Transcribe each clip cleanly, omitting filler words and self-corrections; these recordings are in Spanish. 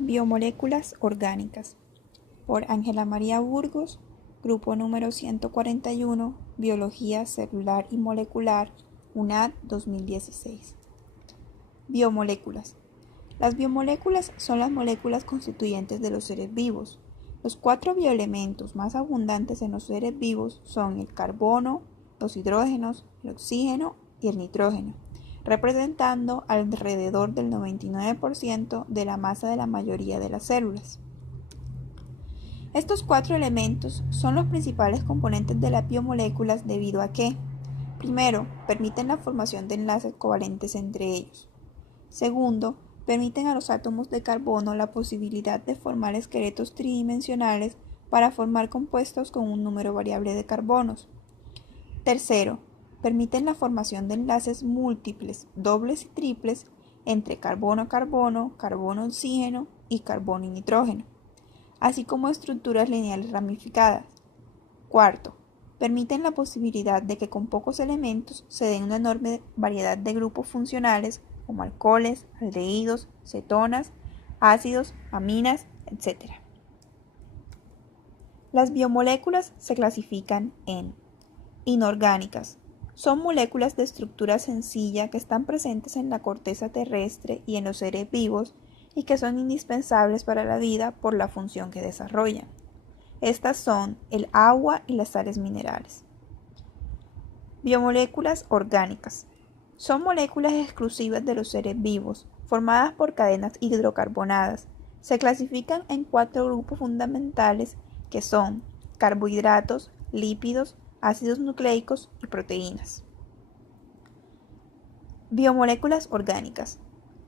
Biomoléculas orgánicas, por Ángela María Burgos, grupo número 141, Biología Celular y Molecular, UNAD 2016. Biomoléculas. Las biomoléculas son las moléculas constituyentes de los seres vivos. Los 4 bioelementos más abundantes en los seres vivos son el carbono, los hidrógenos, el oxígeno y el nitrógeno, representando alrededor del 99% de la masa de la mayoría de las células. Estos 4 elementos son los principales componentes de las biomoléculas debido a que, primero, permiten la formación de enlaces covalentes entre ellos. Segundo, permiten a los átomos de carbono la posibilidad de formar esqueletos tridimensionales para formar compuestos con un número variable de carbonos. Tercero, permiten la formación de enlaces múltiples, dobles y triples entre carbono-carbono, carbono-oxígeno y carbono y nitrógeno, así como estructuras lineales ramificadas. Cuarto, permiten la posibilidad de que con pocos elementos se den una enorme variedad de grupos funcionales como alcoholes, aldehídos, cetonas, ácidos, aminas, etc. Las biomoléculas se clasifican en inorgánicas. Son moléculas de estructura sencilla que están presentes en la corteza terrestre y en los seres vivos y que son indispensables para la vida por la función que desarrollan. Estas son el agua y las sales minerales. Biomoléculas orgánicas. Son moléculas exclusivas de los seres vivos, formadas por cadenas hidrocarbonadas. Se clasifican en 4 grupos fundamentales que son carbohidratos, lípidos, ácidos nucleicos y proteínas. Biomoléculas orgánicas.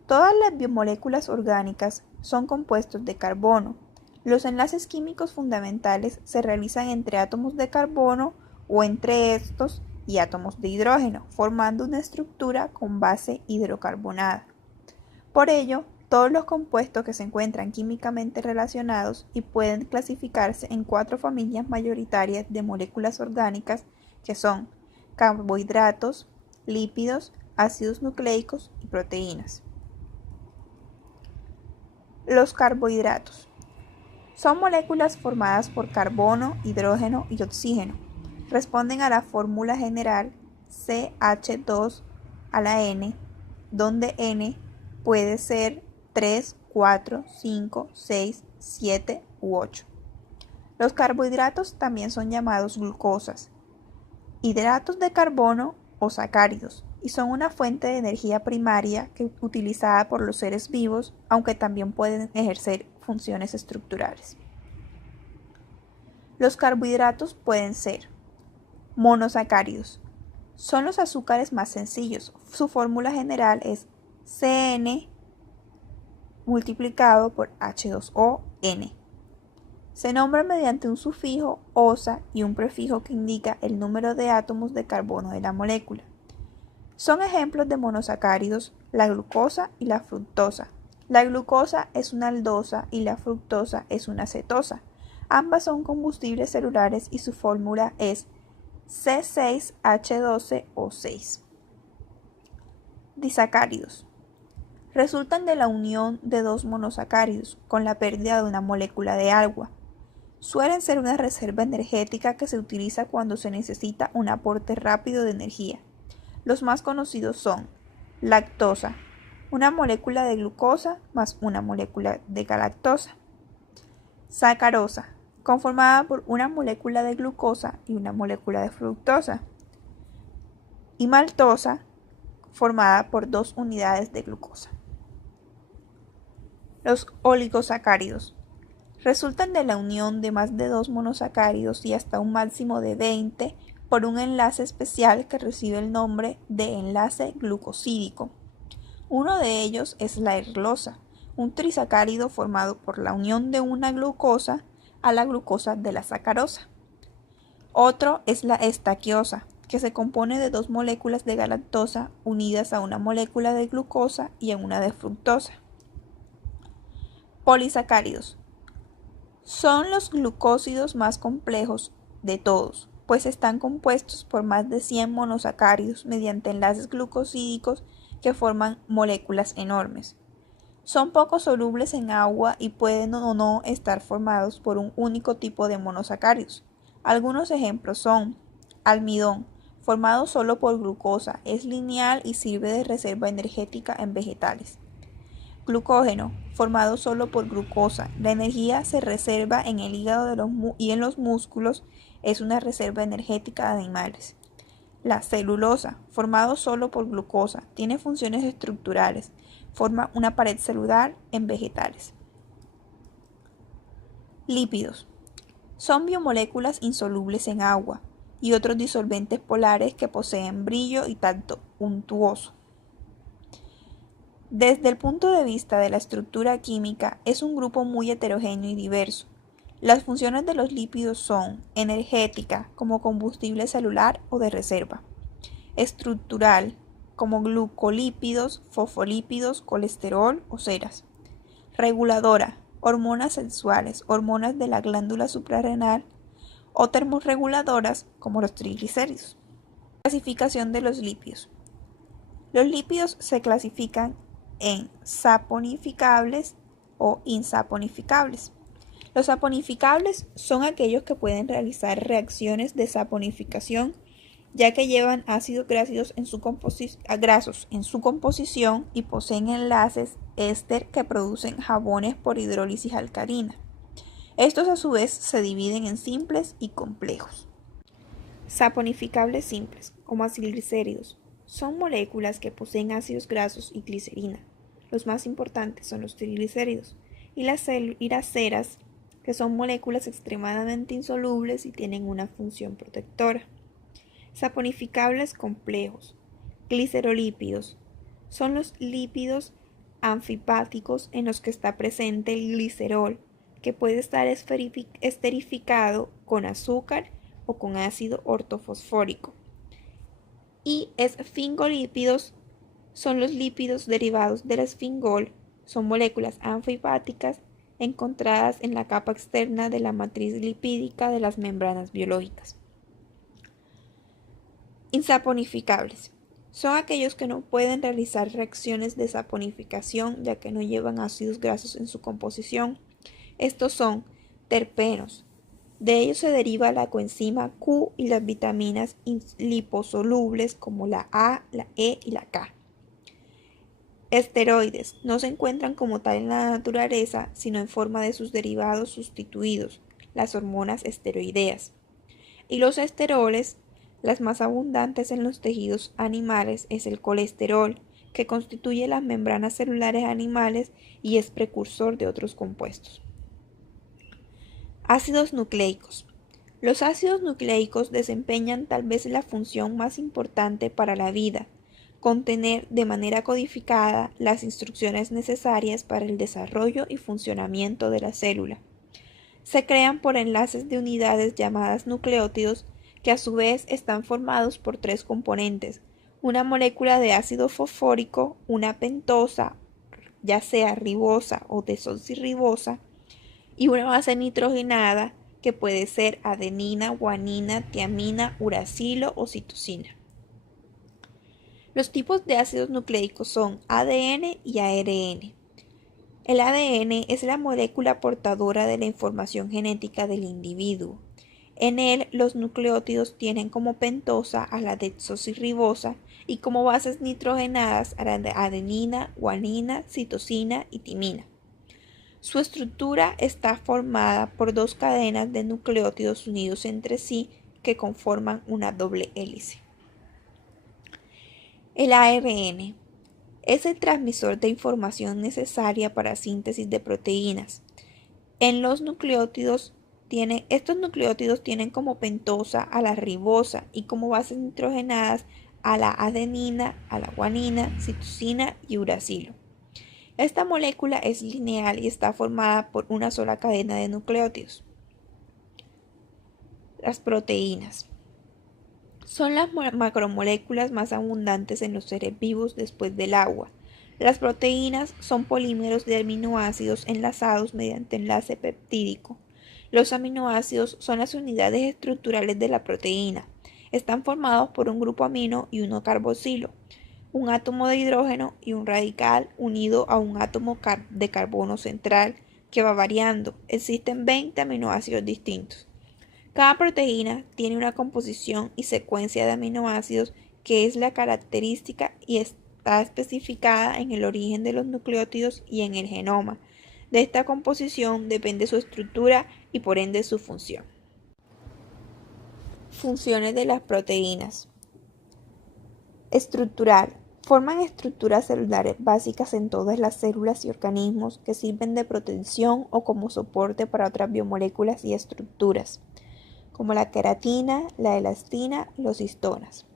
Todas las biomoléculas orgánicas son compuestos de carbono. Los enlaces químicos fundamentales se realizan entre átomos de carbono o entre estos y átomos de hidrógeno, formando una estructura con base hidrocarbonada. Por ello, todos los compuestos que se encuentran químicamente relacionados y pueden clasificarse en 4 familias mayoritarias de moléculas orgánicas que son carbohidratos, lípidos, ácidos nucleicos y proteínas. Los carbohidratos son moléculas formadas por carbono, hidrógeno y oxígeno. Responden a la fórmula general CH2 a la N, donde N puede ser 3, 4, 5, 6, 7 u 8. Los carbohidratos también son llamados glucosas, hidratos de carbono o sacáridos, y son una fuente de energía primaria utilizada por los seres vivos, aunque también pueden ejercer funciones estructurales. Los carbohidratos pueden ser monosacáridos. Son los azúcares más sencillos. Su fórmula general es CN multiplicado por H2O,N. Se nombra mediante un sufijo osa y un prefijo que indica el número de átomos de carbono de la molécula. Son ejemplos de monosacáridos la glucosa y la fructosa. La glucosa es una aldosa y la fructosa es una cetosa. Ambas son combustibles celulares y su fórmula es C6H12O6. Disacáridos. Resultan de la unión de 2 monosacáridos con la pérdida de una molécula de agua. Suelen ser una reserva energética que se utiliza cuando se necesita un aporte rápido de energía. Los más conocidos son lactosa, una molécula de glucosa más una molécula de galactosa. Sacarosa, conformada por una molécula de glucosa y una molécula de fructosa. Y maltosa, formada por 2 unidades de glucosa. Los oligosacáridos. Resultan de la unión de más de 2 monosacáridos y hasta un máximo de 20 por un enlace especial que recibe el nombre de enlace glucosídico. Uno de ellos es la erlosa, un trisacárido formado por la unión de una glucosa a la glucosa de la sacarosa. Otro es la estaquiosa, que se compone de 2 moléculas de galactosa unidas a una molécula de glucosa y a una de fructosa. Polisacáridos. Son los glucósidos más complejos de todos, pues están compuestos por más de 100 monosacáridos mediante enlaces glucosídicos que forman moléculas enormes. Son poco solubles en agua y pueden o no estar formados por un único tipo de monosacáridos. Algunos ejemplos son almidón, formado solo por glucosa, es lineal y sirve de reserva energética en vegetales. Glucógeno, formado solo por glucosa, la energía se reserva en el hígado y en los músculos, es una reserva energética de animales. La celulosa, formado solo por glucosa, tiene funciones estructurales, forma una pared celular en vegetales. Lípidos. Son biomoléculas insolubles en agua y otros disolventes polares que poseen brillo y tacto untuoso. Desde el punto de vista de la estructura química, es un grupo muy heterogéneo y diverso. Las funciones de los lípidos son energética, como combustible celular o de reserva, estructural, como glucolípidos, fosfolípidos, colesterol o ceras, reguladora, hormonas sexuales, hormonas de la glándula suprarrenal o termorreguladoras, como los triglicéridos. Clasificación de los lípidos. Los lípidos se clasifican en saponificables o insaponificables. Los saponificables son aquellos que pueden realizar reacciones de saponificación, ya que llevan ácidos grasos en su composición y poseen enlaces éster que producen jabones por hidrólisis alcalina. Estos a su vez se dividen en simples y complejos. Saponificables simples, como acilglicéridos, son moléculas que poseen ácidos grasos y glicerina. Los más importantes son los triglicéridos y las ceras, que son moléculas extremadamente insolubles y tienen una función protectora. Saponificables complejos. Glicerolípidos. Son los lípidos anfipáticos en los que está presente el glicerol, que puede estar esterificado con azúcar o con ácido ortofosfórico. Y esfingolípidos son los lípidos derivados del esfingol, son moléculas anfipáticas encontradas en la capa externa de la matriz lipídica de las membranas biológicas. Insaponificables. Son aquellos que no pueden realizar reacciones de saponificación ya que no llevan ácidos grasos en su composición. Estos son terpenos. De ellos se deriva la coenzima Q y las vitaminas liposolubles como la A, la E y la K. Esteroides. No se encuentran como tal en la naturaleza, sino en forma de sus derivados sustituidos, las hormonas esteroideas. Y los esteroles, las más abundantes en los tejidos animales, es el colesterol, que constituye las membranas celulares animales y es precursor de otros compuestos. Ácidos nucleicos. Los ácidos nucleicos desempeñan tal vez la función más importante para la vida, contener de manera codificada las instrucciones necesarias para el desarrollo y funcionamiento de la célula. Se crean por enlaces de unidades llamadas nucleótidos, que a su vez están formados por tres componentes: una molécula de ácido fosfórico, una pentosa, ya sea ribosa o desoxirribosa, y una base nitrogenada que puede ser adenina, guanina, tiamina, uracilo o citosina. Los tipos de ácidos nucleicos son ADN y ARN. El ADN es la molécula portadora de la información genética del individuo. En él, los nucleótidos tienen como pentosa a la desoxirribosa y como bases nitrogenadas a la adenina, guanina, citosina y timina. Su estructura está formada por dos cadenas de nucleótidos unidos entre sí que conforman una doble hélice. El ARN es el transmisor de información necesaria para síntesis de proteínas. Estos nucleótidos tienen como pentosa a la ribosa y como bases nitrogenadas a la adenina, a la guanina, citosina y uracilo. Esta molécula es lineal y está formada por una sola cadena de nucleótidos. Las proteínas son las macromoléculas más abundantes en los seres vivos después del agua. Las proteínas son polímeros de aminoácidos enlazados mediante enlace peptídico. Los aminoácidos son las unidades estructurales de la proteína. Están formados por un grupo amino y uno carboxilo. un átomo de hidrógeno y un radical unido a un átomo de carbono central que va variando. Existen 20 aminoácidos distintos. Cada proteína tiene una composición y secuencia de aminoácidos que es la característica y está especificada en el origen de los nucleótidos y en el genoma. De esta composición depende su estructura y por ende su función. Funciones de las proteínas. Estructural. Forman estructuras celulares básicas en todas las células y organismos que sirven de protección o como soporte para otras biomoléculas y estructuras, como la queratina, la elastina y los histonas.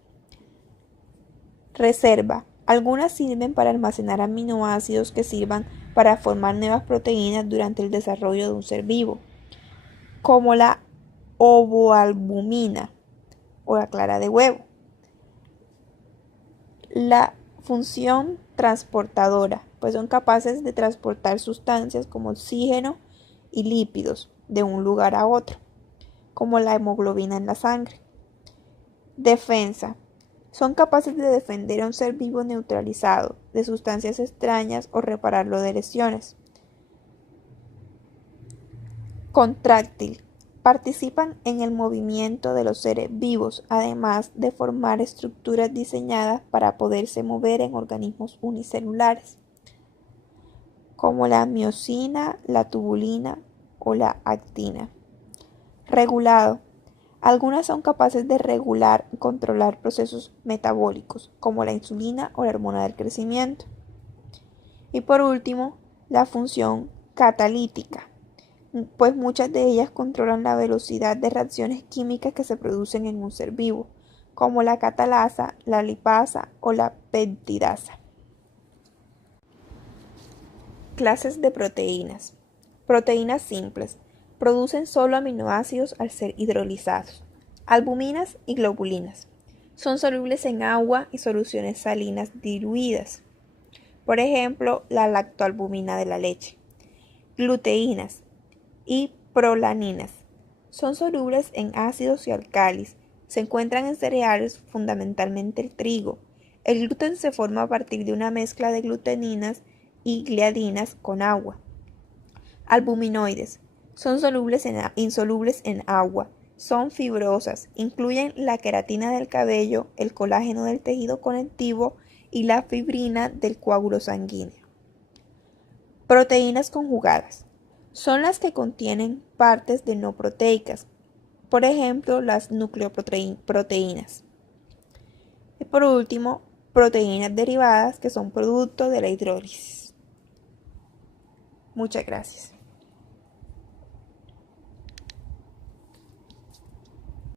Reserva. Algunas sirven para almacenar aminoácidos que sirvan para formar nuevas proteínas durante el desarrollo de un ser vivo, como la ovoalbumina o la clara de huevo. La función transportadora, pues son capaces de transportar sustancias como oxígeno y lípidos de un lugar a otro, como la hemoglobina en la sangre. Defensa. Son capaces de defender a un ser vivo neutralizado de sustancias extrañas o repararlo de lesiones. Contráctil. Participan en el movimiento de los seres vivos, además de formar estructuras diseñadas para poderse mover en organismos unicelulares, como la miosina, la tubulina o la actina. Regulado. Algunas son capaces de regular y controlar procesos metabólicos, como la insulina o la hormona del crecimiento. Y por último, la función catalítica, pues muchas de ellas controlan la velocidad de reacciones químicas que se producen en un ser vivo, como la catalasa, la lipasa o la peptidasa. Clases de proteínas. Proteínas simples. Producen solo aminoácidos al ser hidrolizados. Albuminas y globulinas. Son solubles en agua y soluciones salinas diluidas. Por ejemplo, la lactoalbumina de la leche. Gluteínas y prolaninas. Son solubles en ácidos y álcalis. Se encuentran en cereales, fundamentalmente el trigo. El gluten se forma a partir de una mezcla de gluteninas y gliadinas con agua. Albuminoides. Son insolubles en agua. Son fibrosas. Incluyen la queratina del cabello, el colágeno del tejido conectivo y la fibrina del coágulo sanguíneo. Proteínas conjugadas. Son las que contienen partes de no proteicas, por ejemplo, las nucleoproteínas. Y por último, proteínas derivadas que son producto de la hidrólisis. Muchas gracias.